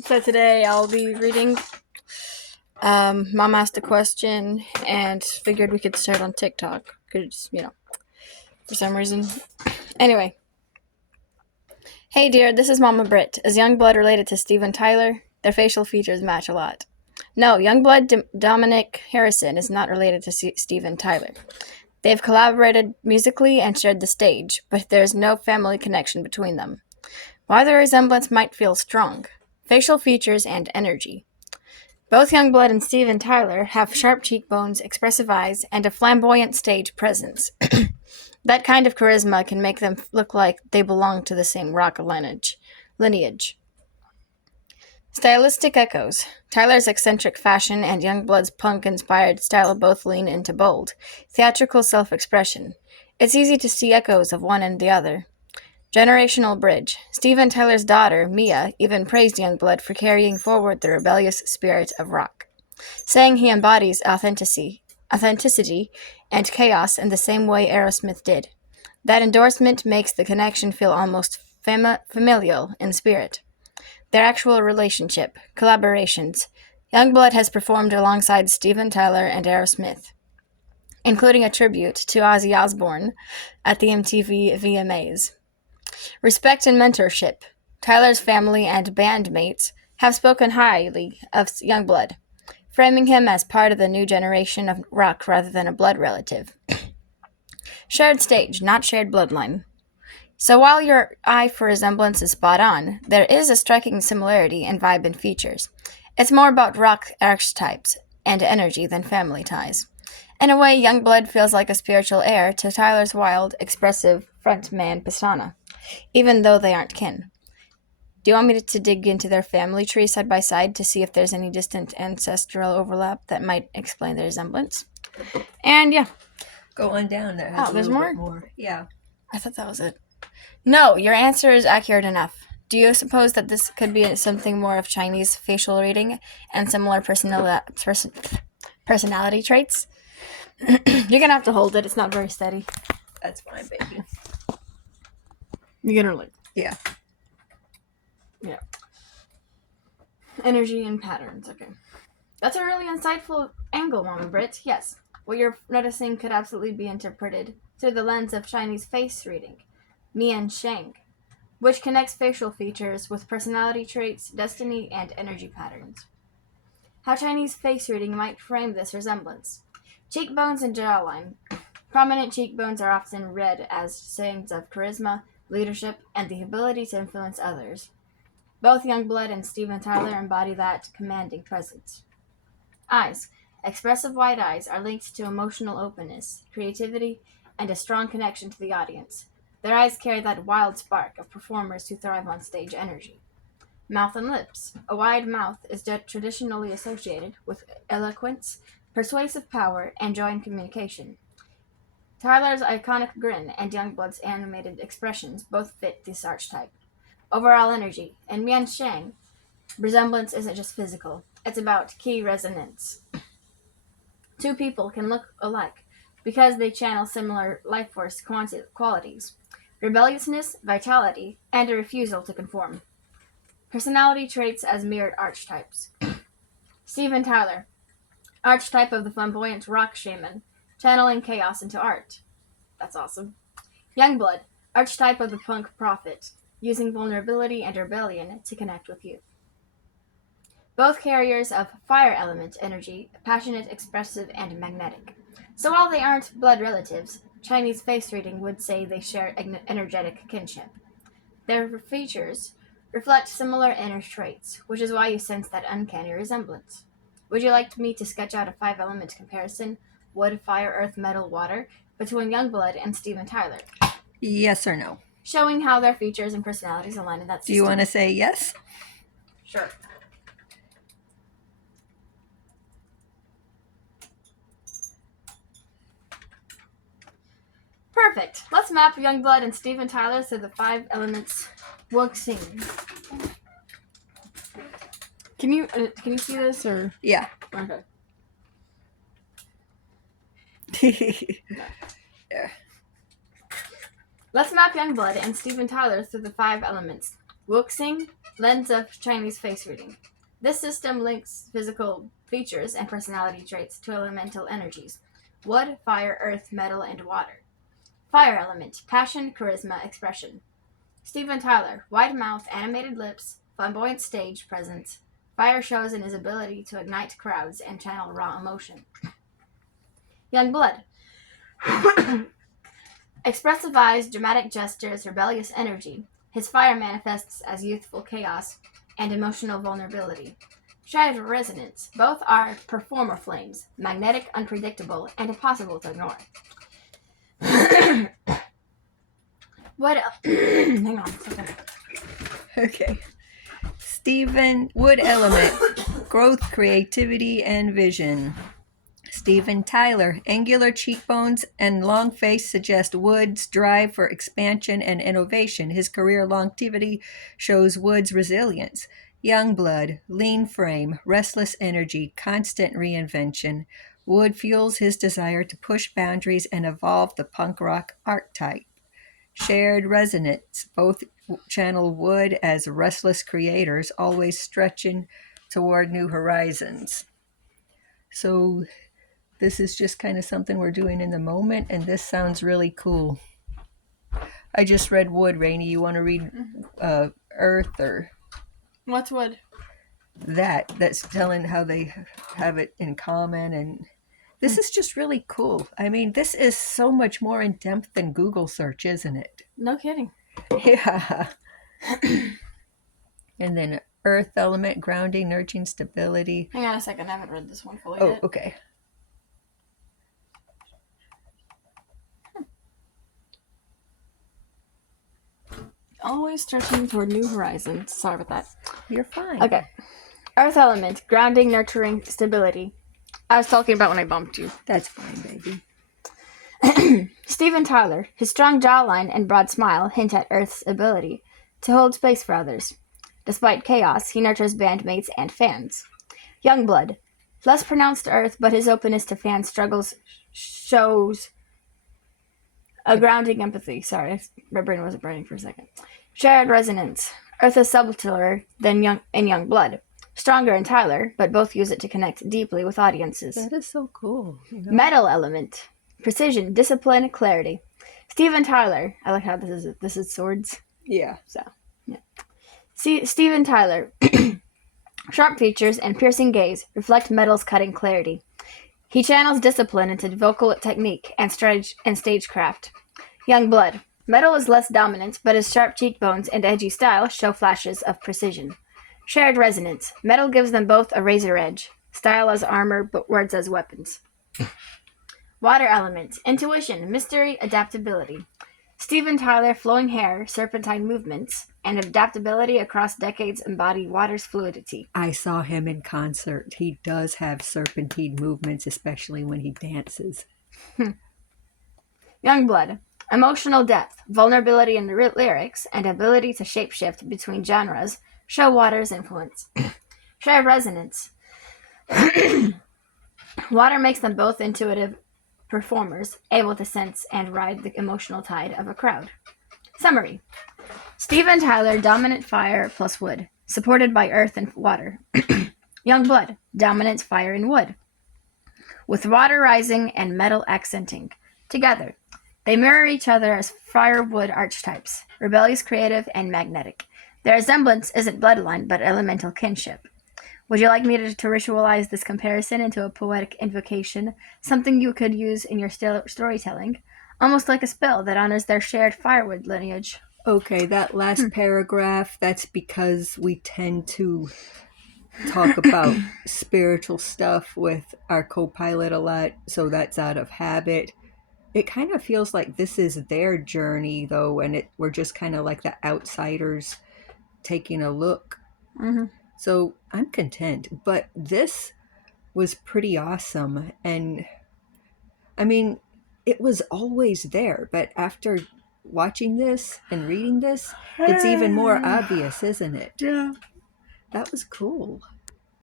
So today I'll be reading. Mom asked a question and figured we could start on TikTok because, for some reason. Anyway. Hey dear, this is Mama Britt. Is Yungblood related to Steven Tyler? Their facial features match a lot. No, Yungblood Dominic Harrison is not related to Steven Tyler. They've collaborated musically and shared the stage, but there's no family connection between them. Why the resemblance might feel strong. Facial features and energy. Both Yungblood and Steven Tyler have sharp cheekbones, expressive eyes, and a flamboyant stage presence. That kind of charisma can make them look like they belong to the same rock lineage. Stylistic echoes. Tyler's eccentric fashion and Youngblood's punk-inspired style both lean into bold, theatrical self-expression. It's easy to see echoes of one and the other. Generational bridge. Steven Tyler's daughter, Mia, even praised Yungblood for carrying forward the rebellious spirit of rock, saying he embodies authenticity and chaos in the same way Aerosmith did. That endorsement makes the connection feel almost familial in spirit. Their actual relationship, collaborations. Yungblood has performed alongside Steven Tyler and Aerosmith, including a tribute to Ozzy Osbourne at the MTV VMAs. Respect and mentorship. Tyler's family and bandmates have spoken highly of Yungblood, framing him as part of the new generation of rock rather than a blood relative. Shared stage, not shared bloodline. So while your eye for resemblance is spot on, there is a striking similarity in vibe and features. It's more about rock archetypes and energy than family ties. In a way, Yungblood feels like a spiritual heir to Tyler's wild, expressive frontman persona, even though they aren't kin. Do you want me to dig into their family tree side by side to see if there's any distant ancestral overlap that might explain the resemblance? And yeah. Go on down. That has there's more? more. Yeah. I thought that was it. No, your answer is accurate enough. Do you suppose that this could be something more of Chinese facial reading and similar personality traits? You're gonna have to hold it. It's not very steady. That's fine, baby. You're gonna Yeah. Yeah. Energy and patterns. Okay. That's a really insightful angle, Mama Britt. Yes. What you're noticing could absolutely be interpreted through the lens of Chinese face reading, Mian Sheng, which connects facial features with personality traits, destiny, and energy patterns. How Chinese face reading might frame this resemblance. Cheekbones and jawline. Prominent cheekbones are often read as signs of charisma, leadership, and the ability to influence others. Both Yungblood and Steven Tyler embody that commanding presence. Eyes. Expressive wide eyes are linked to emotional openness, creativity, and a strong connection to the audience. Their eyes carry that wild spark of performers who thrive on stage energy. Mouth and lips. A wide mouth is traditionally associated with eloquence, persuasive power, and joy in communication. Tyler's iconic grin and Youngblood's animated expressions both fit this archetype. Overall energy. In Mian Sheng, resemblance isn't just physical. It's about key resonance. Two people can look alike because they channel similar life force qualities. Rebelliousness, vitality, and a refusal to conform. Personality traits as mirrored archetypes. Steven Tyler, archetype of the flamboyant rock shaman, channeling chaos into art. That's awesome. Yungblood, archetype of the punk prophet, using vulnerability and rebellion to connect with youth. Both carriers of fire element energy, passionate, expressive, and magnetic. So while they aren't blood relatives, Chinese face reading would say they share energetic kinship. Their features reflect similar inner traits, which is why you sense that uncanny resemblance. Would you like me to sketch out a 5-element comparison, wood, fire, earth, metal, water, between Yungblood and Steven Tyler? Yes or no? Showing how their features and personalities align in that system. Do you want to say yes? Sure. Perfect. Let's map Yungblood and Steven Tyler through the 5 elements wuxing. Can you see this or? Yeah. Okay. Yeah. Let's map Yungblood and Steven Tyler through the 5 elements: wuxing, Lens of Chinese face reading. This system links physical features and personality traits to elemental energies: wood, fire, earth, metal, and water. Fire element: passion, charisma, expression. Steven Tyler: wide mouth, animated lips, flamboyant stage presence. Fire shows in his ability to ignite crowds and channel raw emotion. Yungblood: expressive eyes, dramatic gestures, rebellious energy. His fire manifests as youthful chaos and emotional vulnerability. Shattered resonance: both are performer flames, magnetic, unpredictable, and impossible to ignore. What? Hang on a second. Okay. Stephen, wood element, growth, creativity, and vision. Steven Tyler, angular cheekbones and long face suggest Wood's drive for expansion and innovation. His career longevity shows Wood's resilience. Yungblood, lean frame, restless energy, constant reinvention. Wood fuels his desire to push boundaries and evolve the punk rock archetype. Shared resonance, both channel Wood as restless creators, always stretching toward new horizons. So this is just kind of something we're doing in the moment, and this sounds really cool. I just read Wood, Rainey. You want to read Earth or What's wood? that's telling how they have it in common, and this is just really cool. I mean, this is so much more in depth than Google search, isn't it? No kidding. Yeah. And then Earth element, grounding, nurturing, stability. Hang on a second. I haven't read this one fully Oh, yet. okay. Always stretching toward new horizons. Sorry about that. You're fine. Okay. Earth element, grounding, nurturing, stability. I was talking about when I bumped you. That's fine, baby. Steven Tyler. His strong jawline and broad smile hint at Earth's ability to hold space for others. Despite chaos, he nurtures bandmates and fans. Yungblood. Less pronounced Earth, but his openness to fan struggles shows a grounding empathy. Sorry, my brain wasn't burning for a second. Shared resonance. Earth is subtler than Yungblood. Stronger in Tyler, but both use it to connect deeply with audiences. That is so cool. You know? Metal element. Precision, discipline, clarity. Steven Tyler. I like how this is swords. Yeah. So, yeah. Steven Tyler. Sharp features and piercing gaze reflect metal's cutting clarity. He channels discipline into vocal technique and stagecraft. Yungblood. Metal is less dominant, but his sharp cheekbones and edgy style show flashes of precision. Shared resonance. Metal gives them both a razor edge. Style as armor, but words as weapons. Water element. Intuition, mystery, adaptability. Steven Tyler, flowing hair, serpentine movements, and adaptability across decades embody water's fluidity. I saw him in concert. He does have serpentine movements, especially when he dances. Yungblood. Emotional depth, vulnerability in the lyrics, and ability to shapeshift between genres show water's influence. Shared resonance. Water makes them both intuitive performers, able to sense and ride the emotional tide of a crowd. Summary. Steven Tyler, dominant fire plus wood, supported by earth and water. Yungblood, dominant fire and wood, with water rising and metal accenting. Together, they mirror each other as fire-wood archetypes, rebellious, creative, and magnetic. Their resemblance isn't bloodline, but elemental kinship. Would you like me to ritualize this comparison into a poetic invocation, something you could use in your storytelling, almost like a spell that honors their shared firewood lineage? Okay, that last paragraph, that's because we tend to talk about spiritual stuff with our co-pilot a lot, so that's out of habit. It kind of feels like this is their journey, though, and we're just kind of like the outsiders taking a look. Mm-hmm. So I'm content, but this was pretty awesome. And I mean, it was always there, but after watching this and reading this, it's even more obvious, isn't it? Yeah. That was cool.